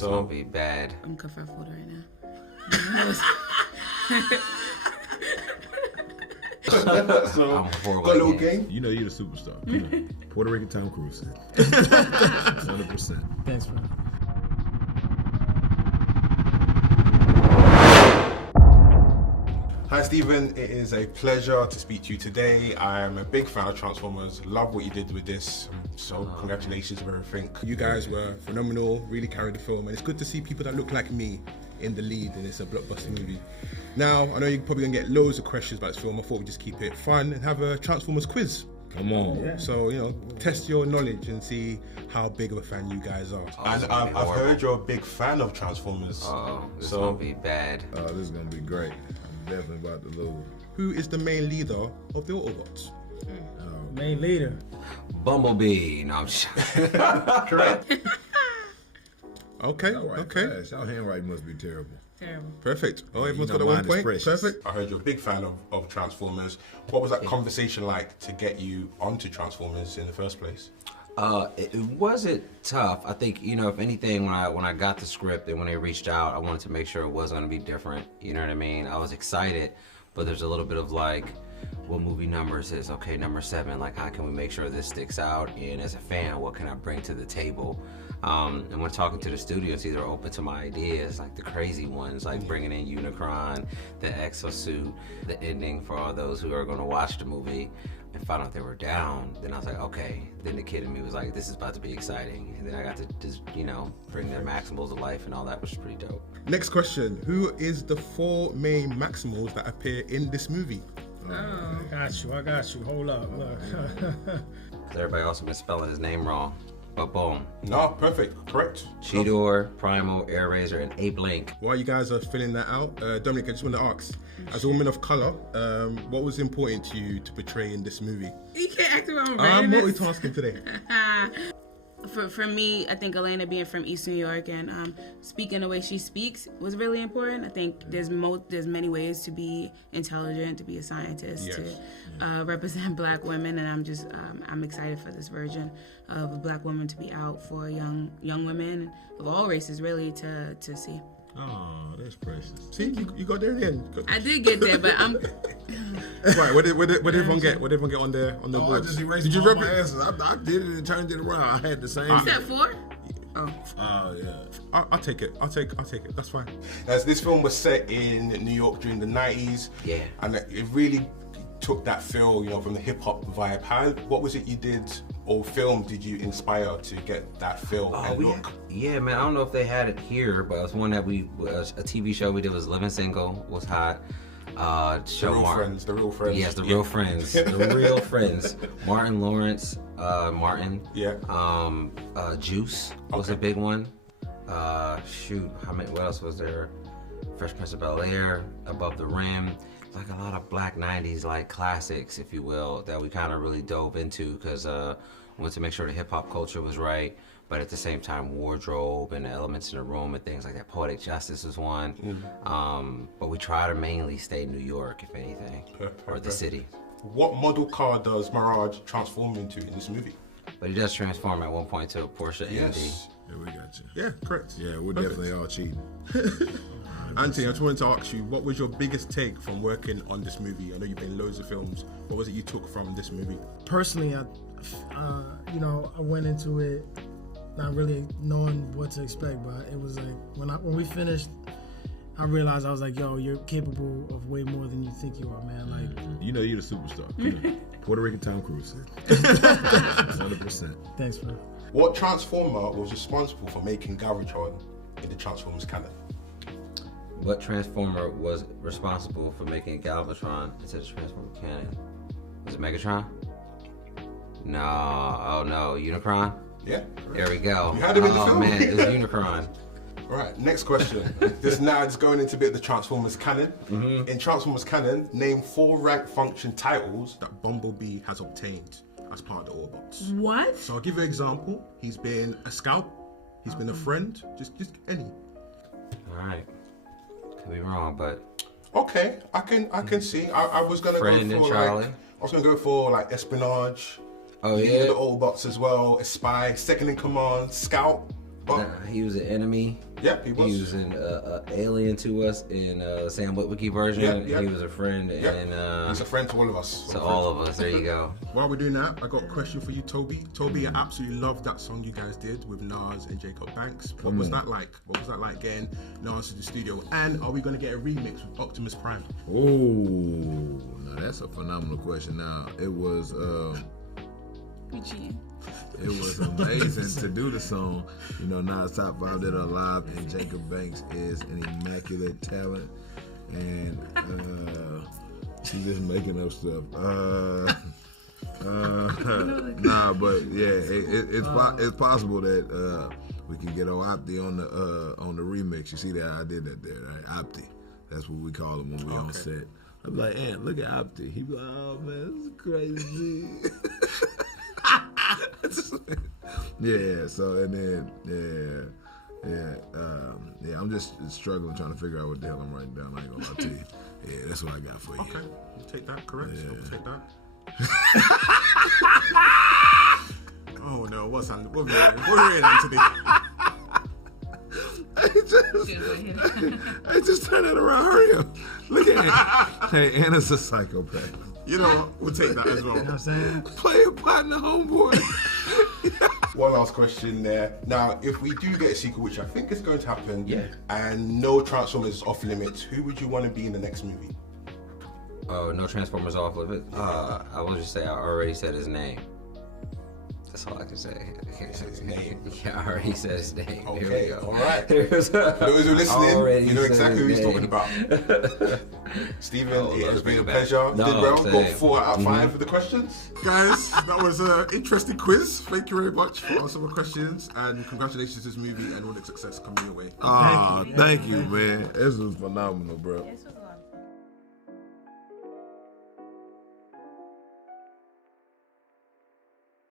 It's gonna be bad. I'm comfort food right now. So, I'm horrible got a little at games. game. You know you're the superstar. Come on. Puerto Rican Tom Cruise. 100%. Thanks, bro. Hi Steven, it is a pleasure to speak to you today. I am a big fan of Transformers, love what you did with this, so congratulations on everything. You guys were phenomenal, really carried the film, and it's good to see people that look like me in the lead, and it's a blockbuster movie. Now, I know you're probably gonna get loads of questions about this film. I thought we'd just keep it fun and have a Transformers quiz. Come on. Yeah. So, you know, test your knowledge and see how big of a fan you guys are. it's And gonna be I've horrible. heard you're a big fan of Transformers. It's gonna be bad. Oh, this is gonna be great. I'm definitely about to lose. Who is the main leader of the Autobots? Main leader. Bumblebee. No, I'm just Correct. Okay, Y'all write okay. fast. Y'all handwriting must be terrible. Terrible. Perfect. Oh, everyone's know got a 1 mine is point. precious. Perfect. I heard you're a big fan of Transformers. What was that conversation like to get you onto Transformers in the first place? it wasn't tough. I think, you know, if anything, when I got the script and when they reached out, I wanted to make sure it was going to be different. You know what I mean? I was excited, but there's a little bit of like, what movie numbers is okay? Number 7. Like, how can we make sure this sticks out? And as a fan, what can I bring to the table? And when talking to the studios, they're open to my ideas, like the crazy ones, like bringing in Unicron, the exosuit, the ending for all those who are going to watch the movie and found out they were down. Then I was like, okay. Then the kid in me was like, this is about to be exciting. And then I got to just, you know, bring their Maximals to life and all that, which is pretty dope. Next question. Who is the 4 main Maximals that appear in this movie? I got you. Hold up. Look. Because everybody also been spelling his name wrong. But boom. No, perfect. Correct. Cheetor, Primal, Air Razor, and Ape Link. While you guys are filling that out, Dominic, I just want to ask, as a woman of color, what was important to you to portray in this movie? You can't act around I'm randomness. multitasking today. For me, I think Elena being from East New York and speaking the way she speaks was really important. I think there's many ways to be intelligent, to be a scientist, Yes. to represent Black women, and I'm excited for this version of a Black woman to be out for young women of all races really to see. Oh, that's precious. See, you got there in the end. Good. I did get there, but I'm. Right, what did everyone get? What did everyone get on the Oh, I board? just erased Did you all rep my it? answers. I did it and turned it around. I had the same. Is that 4? Oh. Oh, yeah. I'll take it. I'll take it. That's fine. As this film was set in New York during the 90s. Yeah. And it really took that feel, you know, from the hip hop vibe. What was it you did or film did you inspire to get that feel and look? Yeah, man. I don't know if they had it here, but it was one that a TV show we did was Living Single was hot. The real friends. Yes, the real friends. The real friends. Martin Lawrence, Martin. Yeah. Juice was a big one. What else was there? Fresh Prince of Bel-Air, Above the Rim. Like a lot of black 90s like classics, if you will, that we kind of really dove into because we wanted to make sure the hip hop culture was right, but at the same time wardrobe and the elements in the room and things like that. Poetic Justice is one. But we try to mainly stay New York, if anything, or the city. What model car does Mirage transform into in this movie? But he does transform at one point to a Porsche Indy. Yeah, we got you. Yeah, correct. Yeah, we're definitely all cheating. Anthony, I just wanted to ask you, what was your biggest take from working on this movie? I know you've been in loads of films. What was it you took from this movie? Personally, I went into it not really knowing what to expect, but it was like when we finished, I realized I was like, yo, you're capable of way more than you think you are, man. Like, You know you're the superstar. Come on. Puerto Rican Tom Cruise. 100%. thanks, bro. What Transformer was responsible for making Galvatron in the Transformers canon? What Transformer was responsible for making Galvatron into the Transformer canon? Was it Megatron? No, oh no, Unicron? Yeah. There we go. You had him in the Oh film. man, it was Unicron. Right, next question. This now is going into a bit of the Transformers canon. In Transformers canon, name 4 rank function titles that Bumblebee has obtained as part of the Autobots. What? So I'll give you an example. He's been a scout. He's been a friend. Just any. All right, could be wrong, but Okay, I can see. I was gonna Friend go and for Charlie. like I was gonna go for like espionage. Oh, leader yeah? of the Autobots as well. A spy, second in command, scout. But nah, he was an enemy. Yep, he was. He was an alien to us in Sam Witwicky version. Yep. He was a friend, and he's a friend to all of us. to all of us. There you go. While we're doing that, I got a question for you, Toby. Toby, I absolutely loved that song you guys did with Nas and Jacob Banks. What was that like? What was that like getting Nas to the studio? And are we going to get a remix with Optimus Prime? Oh, now that's a phenomenal question. Now, it was amazing to do the song. You know, Nas Top 5 that are alive, and Jacob Banks is an immaculate talent. And she's just making up stuff. Nah, but yeah, it's possible that we can get Opti on the remix. You see that I did that there, right? Opti. That's what we call him when we on set. I'm like, Aunt, look at Opti. He be like, oh man, this is crazy. Yeah. So and then I'm just struggling trying to figure out what the hell I'm writing down. I ain't gonna lie to you. Yeah, that's what I got for you. Okay, we'll take that. Correct. Yeah. We'll take that. Oh no, what we're in Anthony. Hey, just turn it around. Hurry up. Look at it. Hey, Anna's a psychopath. You know what? We'll take that as well. You know what I'm saying? Play a partner, homeboy. One last question there. Now, if we do get a sequel, which I think is going to happen, Yeah. and no Transformers is off limits, who would you want to be in the next movie? Oh, no Transformers off limit. I will just say I already said his name. That's all I can say. His name. Yeah, I already said his name. Okay, Here we go. all right. For those who are listening, Already you know said exactly who his he's talking name. about. Steven, Oh, it has let's been a bring it back. pleasure. No, Did well. same. Got 4 out of 5 for the questions. Guys, that was an interesting quiz. Thank you very much for answering my questions, and congratulations to this movie and all the success coming your way. Thank you, man. This was phenomenal, bro. This was a lot.